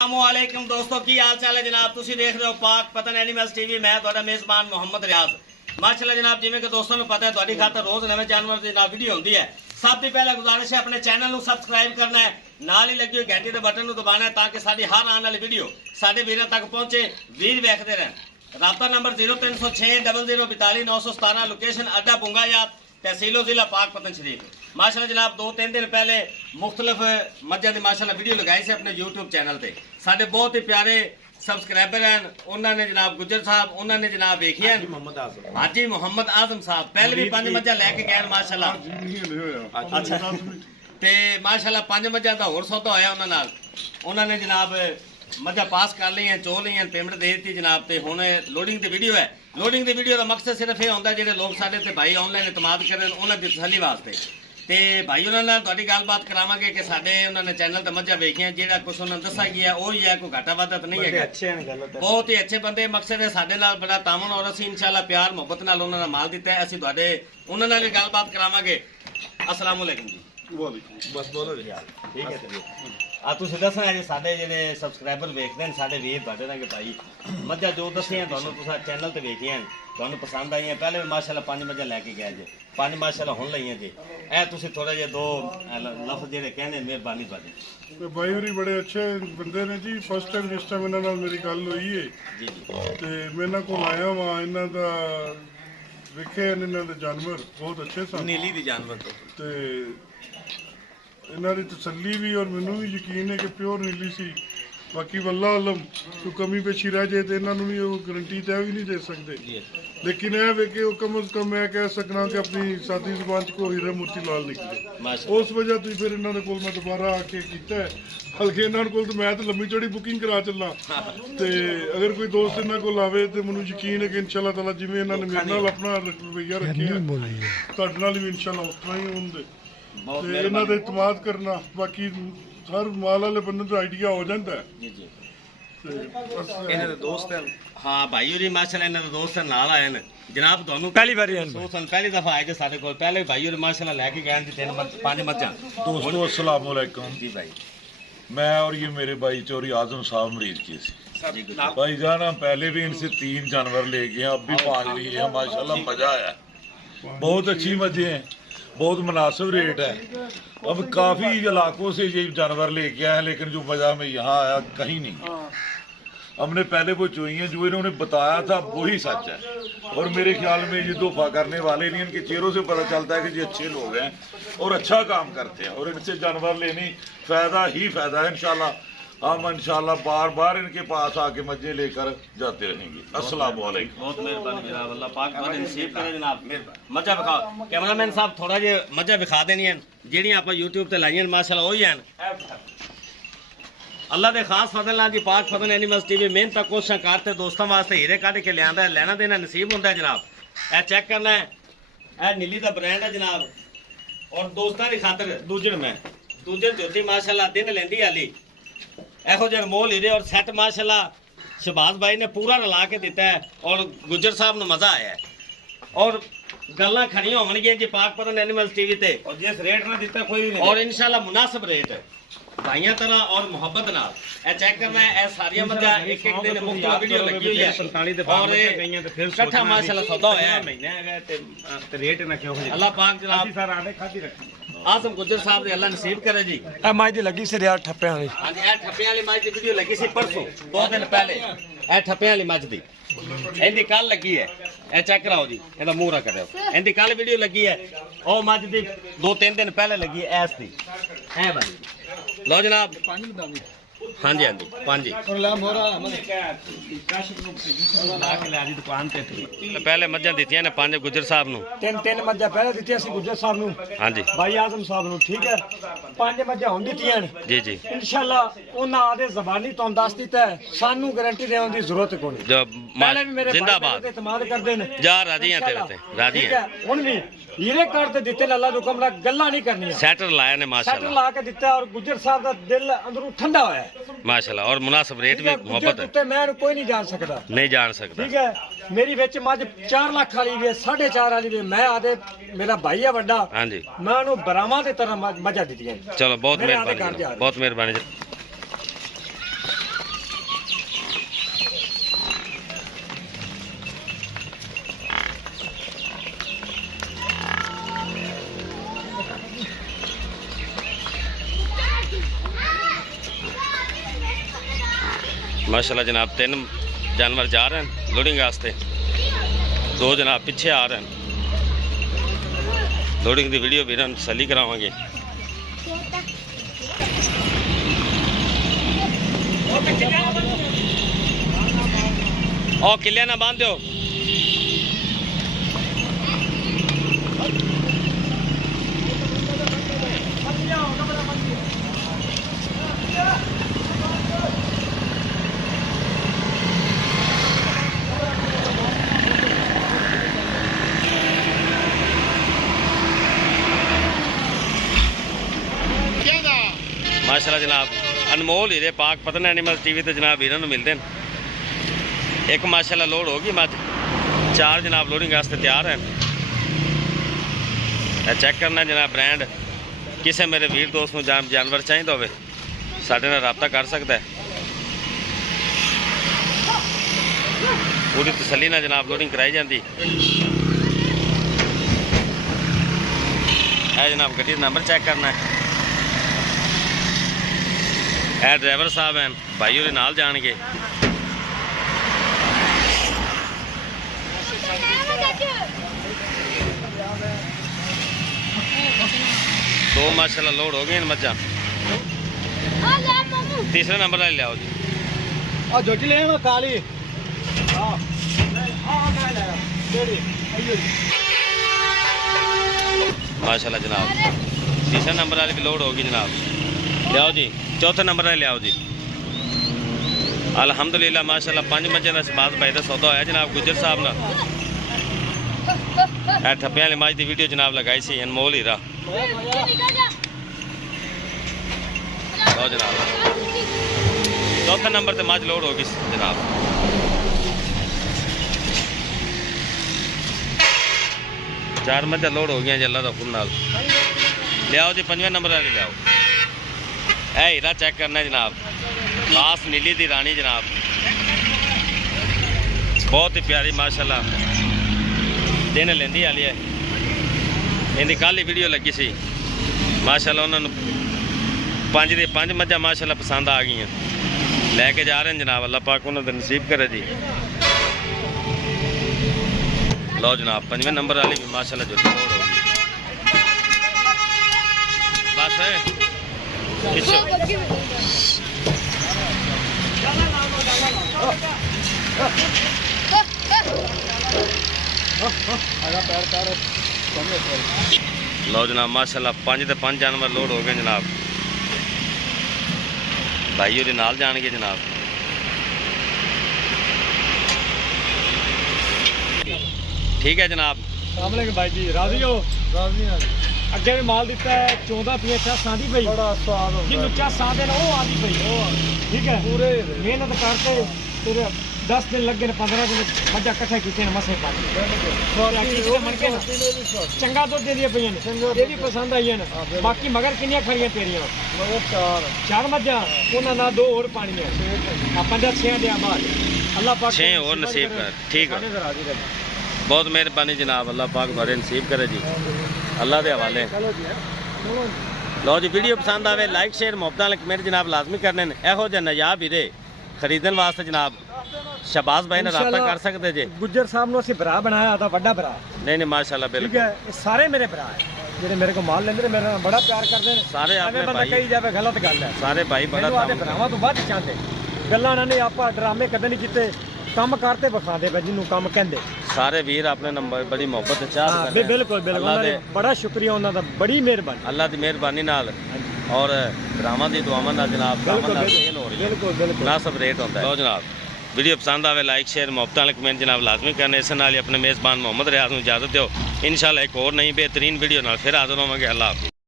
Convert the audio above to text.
अस्सलामुअलैकुम दोस्तों की हाल चाल है जनाब। तुसी देख रहे हो पाक पतन एनिमल्स टीवी। मैं तुहाडा मेजबान मोहम्मद रियाज। माशाअल्लाह जनाब, जिवें कि दोस्तों को पता है तुहाडी खातर रोज नवे जानवर दी जनाब वीडियो होंदी है। सब तो पहला गुजारिश है अपने चैनल को सबसक्राइब करना है, नाल ही लगी हुई घंटी के बटन को दबाना है ताकि साडी हर आने वाली वीडियो साडे वीरां तक पहुंचे। वीर वेखदे रहन। राब्ता नंबर 0306 00 42 917। लोकेशन अड्डा बुंगायात, तहसीलो जिला पाक पतन शरीफ। माशाल्लाह जनाब 2-3 दिन पहले मुख्तलिफ मज्जां दी माशाल्लाह वीडियो लगाई से अपने यूट्यूब चैनल ते। साडे बहुत ही प्यारे सबसक्राइबर हैं, उन्होंने जनाब गुज्जर साहब, उन्होंने जनाब देखिए हाजी मोहम्मद आजम साहब पहले भी 5 मज्जां लैके गए माशाल्लाह। अच्छा ते माशाल्लाह 5 मज्जां दा होर सौदा होया उन्हां नाल। उन्होंने जनाब मज्जां पास कर ली हैं, चो ली हैं, पेमेंट दे दी जनाब। ते हुण लोडिंग दी वीडियो है। लोडिंग दी वीडियो दा मकसद सिर्फ ये होंदा जेह्ड़े लोग साडे ते भाई ऑनलाइन इतमाद करन उन्हां दी तसल्ली वास्ते। ते भाई उन्होंने तुहाडी गलबात करावांगे कि साडे उन्होंने चैनल ते मज्जां वेखियां, जेड़ा कुछ उन्होंने दस्सा गया वही है, कोई घाटा वाधा तो नहीं है। बहुत ही अच्छे बंदे, मकसद है साडे नाल बड़ा तामन और असीं इंशाअल्लाह प्यार मुहब्बत नाल उन्होंने माल दिता है। असीं तुहाडे उन्हां नाल गलबात करावांगे। अस्सलाम वालेकुम जी। बस बोलो जी। ठीक है चलिए तुसीं दसना जी साडे जेह्ड़े सबसक्राइबर वेखदे न साडे वीर तुहाडे नाल कि भाई मज्जां जो दस्सियां तुहानूं तुसां चैनल ते वेखियां तुहानूं पसंद आईयां। पहले भी माशाअल्लाह 5 मज्जां लैके गए जी, 5 माशाअल्लाह हुण लईयां जी। ए तुसीं थोड़ा जिहा 2 लफ्ज़ जेह्ड़े कहने मेहरबानी तुहाडी। ਤੇ ਬਾਈ ਹੋਰੀ ਬੜੇ ਅੱਛੇ ਬੰਦੇ ਨੇ ਜੀ। ਫਸਟ ਟਾਈਮ ਜਿਸ ਟਾਈਮ ਇਹਨਾਂ ਨਾਲ ਮੇਰੀ ਗੱਲ ਹੋਈ ਹੈ ਜੀ ਜੀ ਤੇ ਮੈਂ ਇਹਨਾਂ ਕੋਲ ਆਇਆ ਵਾਂ, ਇਹਨਾਂ ਦਾ ਵੇਖੇ ਇਹਨਾਂ ਦੇ ਜਾਨਵਰ ਬਹੁਤ ਅੱਛੇ ਸਨ ਨੀਲੀ ਦੀ ਜਾਨਵਰ ਤੋਂ ਤੇ ਇਹਨਾਂ ਦੀ ਤਸੱਲੀ ਵੀ ਔਰ ਮੈਨੂੰ ਵੀ ਯਕੀਨ ਹੈ ਕਿ ਪਿਓਰ ਨੀਲੀ ਸੀ। ਬਾਕੀ ਵੱਲਾ ਆਲਮ ਕੋਈ ਕਮੀ ਪੇਸ਼ੀ ਰਹਿ ਜਾਏ ਤੇ ਇਹਨਾਂ ਨੂੰ ਵੀ ਉਹ ਗਰੰਟੀ ਤਾਂ ਵੀ ਨਹੀਂ ਦੇ ਸਕਦੇ, ਲੇਕਿਨ ਇਹ ਵੇ ਕਿ ਉਹ ਕਮ ਅਜ਼ ਕਮ ਮੈਂ ਕਹਿ ਸਕਣਾ ਕਿ ਆਪਣੀ ਸਾਦੀ ਜ਼ੁਬਾਨ 'ਚ ਕੋਈ ਹੀਰਾ ਮੋਤੀ ਲਾਲ ਨਿਕਲੇ। ਉਸ ਵਜ੍ਹਾ ਤੋਂ ਫਿਰ ਇਹਨਾਂ ਦੇ ਕੋਲ ਮੈਂ ਦੁਬਾਰਾ ਆ ਕੇ ਕੀਤਾ, ਹਲਕੇ ਇਹਨਾਂ ਕੋਲ ਤਾਂ ਮੈਂ ਤਾਂ ਲੰਮੀ ਚੌੜੀ ਬੁਕਿੰਗ ਕਰਾ ਚੱਲਾਂ। ਤੇ ਅਗਰ ਕੋਈ ਦੋਸਤ ਇਹਨਾਂ ਕੋਲ ਆਵੇ ਤੇ ਮੈਨੂੰ ਯਕੀਨ ਹੈ ਕਿ ਇਨਸ਼ਾਅੱਲਾ ਤਾਲਾ ਜਿਵੇਂ ਇਹਨਾਂ ਨੇ ਮੇਰੇ ਨਾਲ ਆਪਣਾ ਰਵੱਈਆ ਰੱਖਿਆ ਤੁਹਾਡੇ ਨਾਲ ਵੀ ਇਨਸ਼ਾਅੱਲਾ ਉਸ ਤਰ੍ਹਾਂ ਹੀ ਹੋਣਗੇ। ਤੇ ਇਹਨਾਂ ਦਾ ਇਤਮਾਦ ਕਰਨਾ, ਬਾਕੀ ਹਰ ਮਾਲ ਵਾਲੇ ਬੰਦੇ ਦਾ ਆਈਡੀਆ ਹੋ ਜਾਂਦਾ ਹੈ। ਜੀ ਜੀ ਤੇ ਬਸ ਇਹਨਾਂ ਦੇ ਦੋਸਤ ਹਨ। ਹਾਂ ਭਾਈ ਹੋਰੀ ਮਾਸ਼ਾਅੱਲਾ ਇਹਨਾਂ ਦੇ ਦੋਸਤ ਨਾਲ ਆਏ ਨੇ ਜਨਾਬ। ਤੁਹਾਨੂੰ ਪਹਿਲੀ ਵਾਰੀ ਸੋਚਣ ਪਹਿਲੀ ਦਫਾ ਆਏ ਜੇ ਸਾਡੇ ਕੋਲ। ਪਹਿਲੇ ਭਾਈ ਹੋਰੀ ਮਾਸ਼ਾਅੱਲਾ ਲੈ ਕੇ ਗਏ ਜੀ 5 ਮੱਝਾਂ। दोस्तों अस्सलाम वालेकुम। जी भाई मैं और ये मेरे भाई चौरी आजम साहब मरीज की थी। भाई जान हम पहले भी इनसे 3 जानवर ले गए, अब भी 5 लिए हैं। माशाल्लाह मजा आया, बहुत अच्छी मजे हैं, बहुत मुनासिब रेट है। अब काफ़ी इलाकों से ये जानवर लेके आए हैं, लेकिन जो मज़ा में यहाँ आया कहीं नहीं। हमने पहले वो चुई हैं जो इन्होंने बताया था वही सच है, और मेरे ख्याल में ये धोखा करने वाले नहीं। इनके चेहरों से पता चलता है कि ये अच्छे लोग हैं और अच्छा काम करते हैं, और इनसे जानवर लेने फ़ायदा ही फ़ायदा है। इंशाल्लाह हम इंशाल्लाह बार बार इनके पास आके मजे लेकर जाते रहेंगे। अस्सलाम वालेकुम। बहुत मेहरबानी जनाब, अल्लाह पाक बड़े नसीब करे जनाब। मजा विखाओ कैमरामैन साहब, थोड़ा जे मजा विखा देनी है ਜਿਹੜੀਆਂ ਆਪਾਂ YouTube ਤੇ ਲਾਈਆਂ ਮਾਸ਼ਾਅੱਲਾ ਉਹੀ ਹਨ। ਅੱਲਾ ਦੇ ਖਾਸ ਫਜ਼ਲ ਨਾਲ ਜੀ ਪਾਕ ਫਤਨ ਐਨੀਮਲਸ ਟੀਵੀ ਮਿਹਨਤ ਕੋਸ਼ਿਸ਼ਾਂ ਕਰਤੇ ਦੋਸਤਾਂ ਵਾਸਤੇ ਹੀਰੇ ਕੱਢ ਕੇ ਲਿਆਂਦਾ ਹੈ। ਲੈਣਾ ਦੇਣਾ ਨਸੀਬ ਹੁੰਦਾ ਹੈ ਜਨਾਬ। ਇਹ ਚੈੱਕ ਕਰਨਾ ਹੈ, ਇਹ ਨੀਲੀ ਦਾ ਬ੍ਰਾਂਡ ਹੈ ਜਨਾਬ। ਔਰ ਦੋਸਤਾਂ ਦੀ ਖਾਤਰ ਦੂਜੇ ਜੋਤੀ ਮਾਸ਼ਾਅੱਲਾ ਦਿਨ ਲੈਂਦੀ ਹਾਲੀ ਇਹੋ ਜਿਹੇ ਅਨਮੋਲ ਹੀਰੇ ਔਰ ਸੈੱਟ ਮਾਸ਼ਾਅੱਲਾ ਸ਼ਹਬਾਜ਼ ਭਾਈ ਨੇ ਪੂਰਾ ਰਲਾ ਕੇ ਦਿੱਤਾ ਹੈ। ਔਰ ਗੁੱਜਰ ਸਾਹਿਬ ਨੂੰ ਮਜ਼ਾ ਆਇਆ ਹੈ। ਔਰ ਗੱਲਾਂ ਖੜੀਆਂ ਹੋਣਗੀਆਂ ਜੀ ਪਾਕ ਪਤਨ ਐਨੀਮਲਸ ਟੀਵੀ ਤੇ, और जिस रेट ना दिता कोई भी नहीं। ਔਰ ਇਨਸ਼ਾਅੱਲਾ ਮੁਨਾਸਿਬ ਰੇਟ ਹੈ ਭਾਈਆਂ ਤਰ੍ਹਾਂ ਔਰ ਮੁਹੱਬਤ ਨਾਲ। ਇਹ ਚੈੱਕ ਕਰਨਾ ਹੈ, ਇਹ ਸਾਰੀਆਂ ਮੱਝਾਂ ਇੱਕ ਇੱਕ ਦਿਨ ਮੁਫਤ ਵੀਡੀਓ ਲੱਗੀ ਹੋਈ ਹੈ। 45 ਦੇ ਔਰ ਗਈਆਂ ਤੇ ਫਿਰ ਇਕੱਠਾ ਮਾਸ਼ਾਅੱਲਾ ਸੌਦਾ ਹੋਇਆ ਹੈ। ਮਹੀਨਾ ਹੈਗਾ ਤੇ ਰੇਟ ਨਾ ਕਿਉਂ ਹੋ ਜਾਂਦਾ। ਅੱਲਾਹ ਪਾਕ ਜਨਾਬ ਅਸੀਂ ਸਾਰਾ ਆਡੇ ਖਾਦੀ ਰੱਖੀ। ਆਜ਼ਮ ਗੁੱਜਰ ਸਾਹਿਬ ਦੇ ਅੱਲਾਹ ਨਸੀਬ ਕਰੇ ਜੀ। ਇਹ ਮਾਈ ਦੀ ਲੱਗੀ ਸੀ ਰਿਆੜ ਠੱਪਿਆਂ ਵਾਲੀ। ਹਾਂਜੀ ਇਹ ਠੱਪਿਆਂ ਵਾਲੀ ਮੱਝ ਦੀ ਵੀਡੀਓ ਲੱਗੀ ਸੀ ਪਰਸੋਂ 2 ਦਿਨ ਪਹਿਲੇ। ਇਹ ਠੱਪਿਆਂ ਵਾਲੀ ਮੱਝ ਦੀ ਇਹਦੀ ਕੱਲ ਲੱਗੀ ਹੈ। ਇਹ ਚੈੱਕ ਕਰਾਓ ਜੀ, ਇਹਦਾ ਮੂੰਹ ਰਾ ਕਰਿਓ। ਇਹਦੀ ਕੱਲ ਵੀਡੀਓ ਲੱਗੀ ਹੈ। ਉਹ ਮੱਝ ਦੀ 2-3 ਦਿਨ ਪਹਿਲੇ ਲੱਗੀ ਹੈ ਐਸ ਦੀ। ਐ ਬਣੀ ਲਓ ਜਨਾਬ। ਹਾਂਜੀ ਹਾਂਜੀ 5 ਦੁਕਾਨ ਤੇ ਪਹਿਲੇ ਮੱਝਾਂ ਦਿੱਤੀਆਂ ਨੇ 5 ਗੁੱਜਰ ਸਾਹਿਬ ਨੂੰ। ਤਿੰਨ ਮੱਝਾਂ ਪਹਿਲਾਂ ਦਿੱਤੀਆਂ ਸੀ ਗੁੱਜਰ ਸਾਹਿਬ ਨੂੰ, ਹਾਂਜੀ ਭਾਈ ਆਜ਼ਮ ਸਾਹਿਬ ਨੂੰ, ਠੀਕ ਹੈ। 5 ਮੱਝਾਂ ਹੁਣ ਦਿੱਤੀਆਂ ਨੇ ਜੀ ਜੀ। ਇਨਸ਼ਾਅੱਲਾ ਉਹਨਾਂ ਆਦੇ ਜ਼ਬਾਨੀ ਤੁਹਾਨੂੰ ਦੱਸ ਦਿੱਤਾ ਹੈ, ਸਾਨੂੰ ਗਾਰੰਟੀ ਦੇਣ ਦੀ ਜ਼ਰੂਰਤ ਕੋਈ ਨਹੀਂ। ਜੋ ਪਹਿਲੇ ਵੀ ਮੇਰੇ ਜ਼ਿੰਦਾਬਾਦ ਤੇ ਇਤਮਾਦ ਕਰਦੇ ਨੇ। ਜਾ ਰਾਜੀ ਆ ਤੇਰੇ ਤੇ ਰਾਜੀ ਠੀਕ ਆ। ਹੈ, ਹੁਣ ਵੀ ਹੀਰੇ ਕੱਢ ਤੇ ਦਿੱਤੇ ਨੇ, ਅੱਲਾ ਦੇ ਹੁਕਮ ਨਾਲ ਗੱਲਾਂ ਨਹੀਂ ਕਰਨੀਆਂ। ਸੈਟਰ ਲਾਇਆ ਨੇ ਸੈਟਰ ਮਾਸ਼ਾਅੱਲਾ ਲਾ ਕੇ ਦਿੱਤਾ, ਔਰ ਗੁੱਜਰ ਸਾਹਿਬ ਦਾ ਦਿਲ ਅੰਦਰੋਂ ਠੰਡਾ ਹੋਇਆ ਹੈ। ਮਾਸ਼ਾਅੱਲਾ। ਔਰ ਮੁਨਾਸਿਬ ਰੇਟ ਵੀ ਗੁੱਜਰ ਮੁਹੱਬਤ ਹੈ, ਉੱਤੇ ਮੈਂ ਇਹਨੂੰ ਕੋਈ ਨਹੀਂ ਜਾਣ ਸਕਦਾ, ਨਹੀਂ ਜਾਣ ਸਕਦਾ। ਠੀਕ ਹੈ। ਮੇਰੀ ਵਿੱਚ ਮੱਝ 4 ਲੱਖ ਵਾਲੀ ਵੀ 4.5 ਵਾਲੀ ਵੀ। ਮੈਂ ਆਦੇ ਮੇਰਾ ਭਾਈ ਆ ਵੱਡਾ, ਹਾਂਜੀ ਮੈਂ ਉਹਨੂੰ ਬਰਾਵਾਂ ਦੀ ਤਰ੍ਹਾਂ ਮੱਝਾਂ ਦਿੱਤੀਆਂ। ਚਲੋ ਬਹੁਤ ਮੇਰੇ ਆਦੇ ਮਿਹਰਬਾਨੀ ਘਰ ਜਾ ਬਹੁਤ ਮਿਹਰਬਾਨੀ। माशाल्लाह जनाब 3 जानवर जा रहे हैं लोडिंग वास्ते, 2 जनाब पीछे आ रहे हैं। लोडिंग की वीडियो भी तसली करावांगे। और किले ना बांध दो। माशाल्लाह जनाब अनमोल हीरे पाक पतन एनिमल टीवी ते जनाब हीरे मिलते हैं। एक माशाल्लाह लोड होगी मत 4 जनाब लोडिंग वास्ते तैयार हैं। चेक करना जनाब ब्रांड किसी मेरे वीर दोस्त को जानवर चाहिए हो साढ़े नाल रब्ता कर सकता है। पूरी तसली ना जनाब लोडिंग कराई जाती है। जनाब गड्डी का नंबर चेक करना है। ਇਹ ड्राइवर साहब हैं भाई ਉਹਦੇ ਨਾਲ ਜਾਣਗੇ। दो माशाल्लाह लोड हो गए मज्जा। तीसरे नंबर वाले लियाओ जी। माशाल्लाह जनाब तीसरे नंबर वाले भी लोड होगी जनाब। लियाओ जी चौथे नंबर वाले लियाओ जी। अल्हम्दुलिल्लाह माशाल्लाह 5 मज्जे का शबाज भाई का सौदा होया जनाब गुजर साहब ना। ठप्पे वाले मज की वीडियो जनाब लगाई सी अनमोल हीरा। लो जनाब चौथे नंबर से मज लोड होगी जनाब। चार मज्जा लोड हो गई जल्ला का फुल नाल। लियाओ जी 5वें नंबर वाले लियाओ। ए हीरा चेक करना जनाब खास नीली दी रानी जनाब बहुत ही प्यारी माशाल्लाह दिन लेंदी वाली है। इनकी कल ही वीडियो लगी सी माशाल्लाह उन्होंने 5 मज्जा माशाल्लाह पसंद आ गई हैं। लैके जा रहे हैं जनाब अल्लाह पाक उन्होंने नसीब करे जी। लो जनाब 5वें नंबर वाली भी माशाल्लाह जो लोड होगी बस है। लो जनाब माशाल्लाह 5 ते 5 जानवर लोड हो गए जनाब। भाई ਉਹਦੇ ਨਾਲ ਜਾਣਗੇ जनाब। ठीक है जनाब। अस्सलाम वालेकुम भाई जी राजी हो? राजी हां। अगे भी माल दिता है 14 पिया चासां दी भाई बड़ा स्वाद हो जिन्नु चासां दे ना वो आंदी भाई ठीक है पूरे मेहनत करते तेरे 10 दिन लगे ने 15 दिन मज्जा इकट्ठे कीते ने मसे पा चंगा दुध दे दिया पईयां ने ये भी पसंद आई है बाकी मगर किनिया खड़ियां तेरियां मगर 4 मज्जा उन्हां ना 2 और पानी है 5-6 दे बाद अल्लाह पाक 6 और नसीब कर। ठीक है बहुत मेहरबानी जनाब अल्लाह पाक बारे नसीब करे जी अल्लाह के हवाले। लो जी वीडियो पसंद आवे लाइक शेयर मुहब्बत कमेंट जनाब लाजमी करने एहो जे नायाब हीरे खरीदन वास्ते जनाब शहबाज भाई ने रब्ता कर सकते जे। गुज्जर साहब ने भरा बनाया था बड़ा भरा नहीं माशाल्लाह बिल्कुल ठीक है सारे मेरे भरा है जेडे मेरे को माल लेंदे मेरे नाल बड़ा प्यार करदे ने सारे अपने भाई कही जावे गलत गल है सारे भाई बड़ा भरावां तो वध चाहते गल्लां उन्होंने आपा ड्रामे कदे नहीं कीते काम करते बखाते पे जिन्हों काम कहते सारे वीर अपने नंबर बड़ी मोहब्बत चाह बिल्कुल बिल्कुल बड़ा शुक्रिया उन्होंने बड़ी मेहरबानी अल्लाह की मेहरबानी नाल और भरावां दी दुआवां नाल जनाब बिल्कुल मुनासिब रेट होता है। लो जनाब वीडियो पसंद आवे लाइक शेयर मुहब्बत कमेंट जनाब लाजमी करने इस नाल अपने मेज़बान मोहम्मद रियाज को इजाजत दो। इंशाल्लाह एक और नई बेहतरीन वीडियो नाल फिर हाजिर होवांगे। अल्लाह हाफिज़।